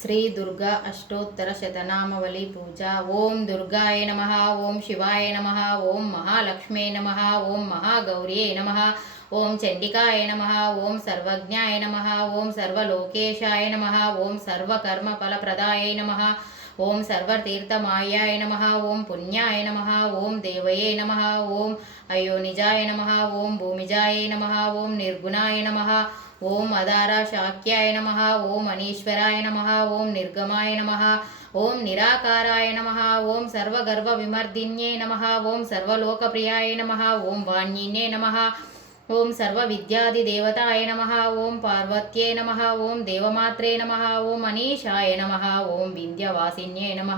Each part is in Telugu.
శ్రీ దుర్గా అష్టోత్తర శతనామవళి పూజ ఓం దుర్గాయ నమ ఓం శివాయ నమ ఓం మహాలక్ష్మే నమ ఓం మహాగౌర్యే నమ ఓం చండికాయ నమ ఓం సర్వజ్ఞాయ నమ ఓం సర్వలోకేశాయ నమ ఓం సర్వకర్మ ఫలప్రదాయ నమ ఓం సర్వతీర్థమాయాయ నమ ఓం పుణ్యాయ నమ ఓం దేవయే నమ ఓం అయోనిజాయ నమ ఓం భూమిజాయ నమ ఓం నిర్గుణాయ నమ ఓం అదార శాక్యాయ నమ ఓం అనీశ్వరాయ నమ ఓం నిర్గమాయ నమ ఓం నిరాకారాయ నమ ఓం సర్వగర్వ విమర్దిన్యే నమ ఓం సర్వలోకప్రియాయ నమ ఓం వాణ్యినే నమ ఓం సర్వవిద్యాదిదేవతాయ నమ ఓం పార్వత్యే నమ ఓం దేవమాత్రే నమ ఓం అనీషాయ నమ ఓం వింధ్యవాసిన్యే నమ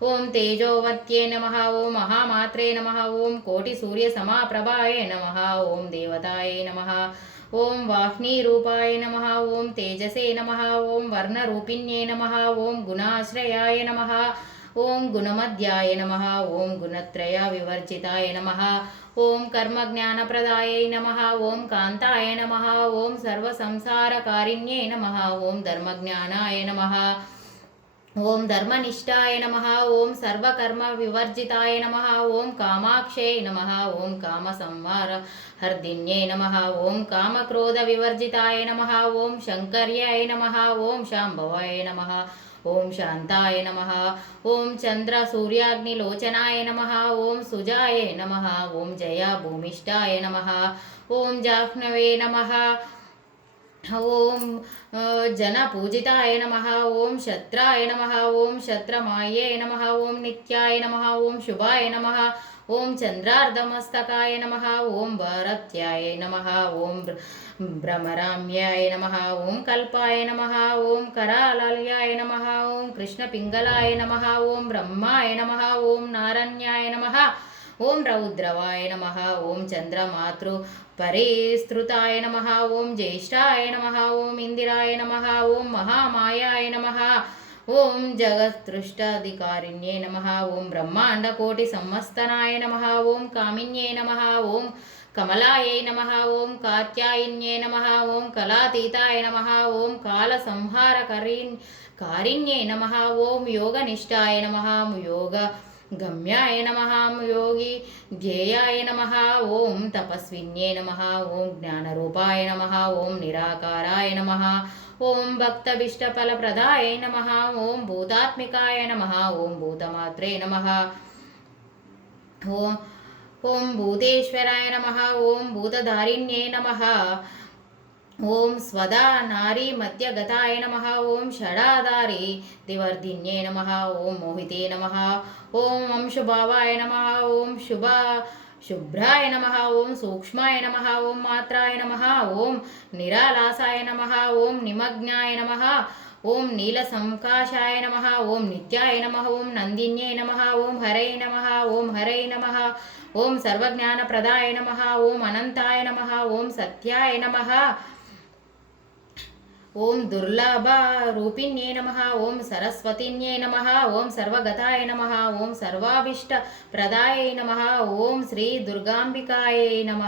ఓం తేజోవత్యే నమ ఓం మహామాత్రే నమ ఓం కోటి సూర్య సమాప్రభాయ నమ ఓం దేవతాయ నమ ఓం వాహ్నీరూపాయ నమ ఓం తేజసే నమ ఓం వర్ణరూపిణ్యే నమ ఓం గుణాశ్రయాయ నమ ఓం గుణమధ్యాయ నమ ఓం గుణత్రయ వివర్జితాయ నమ ఓం కర్మజ్ఞానప్రదాయై నమ ఓం కాంతాయ నమ ఓం సర్వసంసారకారిణ్యే నమ ఓం ధర్మజ్ఞానాయ నమ ఓం ధర్మనిష్టాయ నమ ఓం సర్వకర్మ వివర్జితాయ నమ ఓం కామాక్షే నమ ఓం కామ సంహార హర్దిన్యే నమ ఓం కామక్రోధ వివర్జితాయ నమ ఓం శంకర్యాయ నమ ఓం శాంభవాయ నమ ఓం శాంతాయ నమ ఓం చంద్ర సూర్యాగ్నిలోచనాయ నమ ఓం సుజాయ నమ ఓం జయ భూమిష్టాయ నమ ఓం జాహ్నవే నమ ఓం జన పూజితాయ నమ ఓం శత్రాయ నమ ఓం శత్రమాయే నమ ఓం నిత్యాయ నమ ఓం శుభాయ నమ ఓం చంద్రార్ధమస్తకాయ నమ ఓం భారత్యాయ నమ ఓం భ్రమరామ్యాయ నమ ఓం కల్పాయ నమ ఓం కరాలల్యాయ నమ ఓం కృష్ణపింగళాయ నమ ఓం బ్రహ్మాయ నమ ఓం నారణ్యాయ నమ ఓం రౌద్రవాయ నమ ఓం చంద్రమాతృ పరిస్తృతాయ నమ ఓం జ్యేష్ఠాయ నమ ఓం ఇందిరాయ నమ ఓం మహామాయాయ నమ ఓం జగత్సృష్టాధికారిణ్యే నమ ఓం బ్రహ్మాండకోటి సంవస్తనాయ నమ ఓం కామిన్యే నమ ఓం కమలాయై నమ ఓం కాత్యాయిన్యే నమ ఓం కళాతీతాయ నమ ఓం కాళసంహారకరీ కారిణ్యే నమ ఓం యోగనిష్టాయ నమ యోగ గమ్యాయ నమ యోగి ధ్యేయాయ నమ ఓం తపస్విన్యే నమ ఓం జ్ఞానరూపాయ నమ ఓం నిరాకారాయ నమ ఓం భక్తభీష్టఫలప్రదాయ నమ ఓం భూతాత్మికాయ నమ ఓం భూతమాత్రే నమ ఓం ఓం భూతేశ్వరాయ నమ ఓం భూతధారిణ్యే నమ ఓం స్వదా నారీ మధ్య గతాయ నమ ఓం షడాదారి దివర్ధిన్యే నమ ఓం మోహితే నమ ఓం అంశుభావాయ నమ ఓం శుభ శుభ్రాయ నమ ఓం సూక్ష్మాయ నమ ఓం మాత్రాయ నమ ఓం నిరాలాసాయ నమ ఓం నిమగ్నాయ నమ ఓం నీలసంకాశాయ నమ ఓం నిత్యాయ నమ ఓం నందిన్యే నమ ఓం హరై నమ ఓం హరై నమ ఓం సర్వజ్ఞానప్రదాయ నమ ఓం అనంతాయ నమ ఓం సత్యాయ నమ ఓం దుర్లభ రూపిణ్యే నమ ఓం సరస్వతిన్యే నమ ఓం సర్వగతాయ నమ ఓం సర్వాభిష్ట ప్రదాయ నమ ఓం శ్రీ దుర్గాంబికాయ నమ.